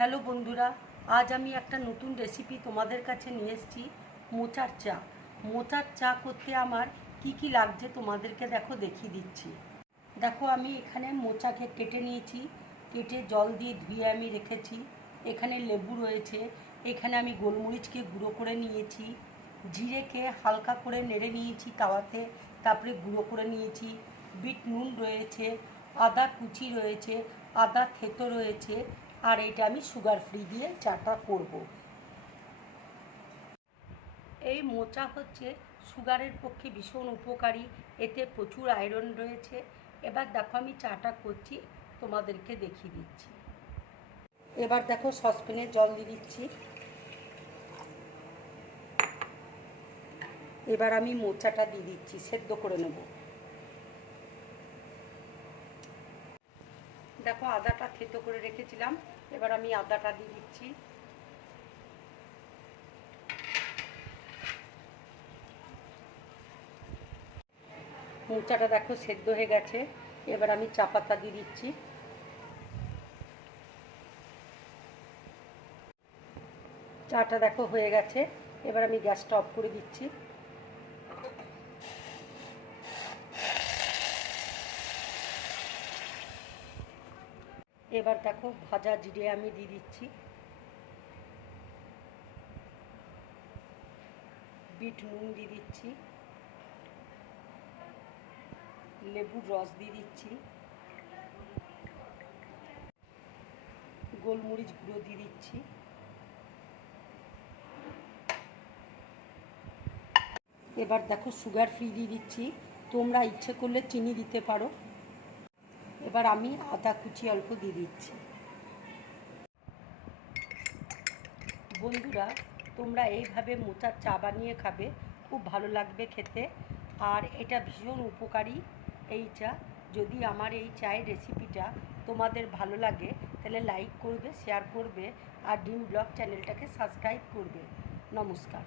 Hello বন্ধুরা, আজ আমি একটা নতুন রেসিপি তোমাদের কাছে নিয়ে এসেছি। মোচার চা। মোচার চা করতে আমার কি লাগছে তোমাদেরকে দেখিয়ে দিচ্ছি। দেখো, আমি এখানে মোচাকে কেটে নিয়েছি, কেটে জল দিয়ে ধুয়ে আমি রেখেছি। এখানে লেবু রয়েছে, এখানে আমি গোলমরিচকে গুঁড়ো করে নিয়েছি, জিরেকে হালকা করে নেড়ে নিয়েছি তাওয়াতে, তারপরে গুঁড়ো করে নিয়েছি। বিট নুন রয়েছে, আদা কুচি রয়েছে, আদা থেতো রয়েছে, আর এটা আমি সুগার ফ্রি দিয়ে চাটা করব। এই মোচা হচ্ছে সুগারের পক্ষে ভীষণ উপকারী, এতে প্রচুর আয়রন রয়েছে। এবার দেখো আমি চাটা করছি, তোমাদেরকে দেখিয়ে দিচ্ছি। এবার দেখো সসপ্যানে জল দিয়ে দিচ্ছি। এবার আমি মোচাটা দিয়ে দিচ্ছি, সেদ্ধ করে নেব। দেখো আদাটা থেতো করে রেখেছিলাম, এবার আমি আদাটা দিয়ে দিচ্ছি। মোচাটা দেখো সেদ্ধ হয়ে গেছে, এবার আমি চা পাতা দিয়ে দিচ্ছি। চাটা দেখো হয়ে গেছে, এবার আমি গ্যাসটা অফ করে দিচ্ছি। এবার দেখো ভাজা জিরে আমি দিয়ে দিচ্ছি, বিট নুন দিয়ে দিচ্ছি, লেবুর রস দিয়ে দিচ্ছি, গোলমরিচ গুঁড়ো দিয়ে দিচ্ছি। এবার দেখো সুগার ফ্রি দিয়ে দিচ্ছি, তোমরা ইচ্ছে করলে চিনি দিতে পারো। এবার আমি আদা কুচি অল্প দিয়ে দিচ্ছি। বন্ধুরা, তোমরা এইভাবে মোচার চা বানিয়ে খাবে, খুব ভালো লাগবে খেতে। আর এটা ভীষণ উপকারী এই চা। যদি আমার এই চায়ের রেসিপিটা তোমাদের ভালো লাগে তাহলে লাইক করবে, শেয়ার করবে, আর ড্রিম ব্লগ চ্যানেলটাকে সাবস্ক্রাইব করবে। নমস্কার।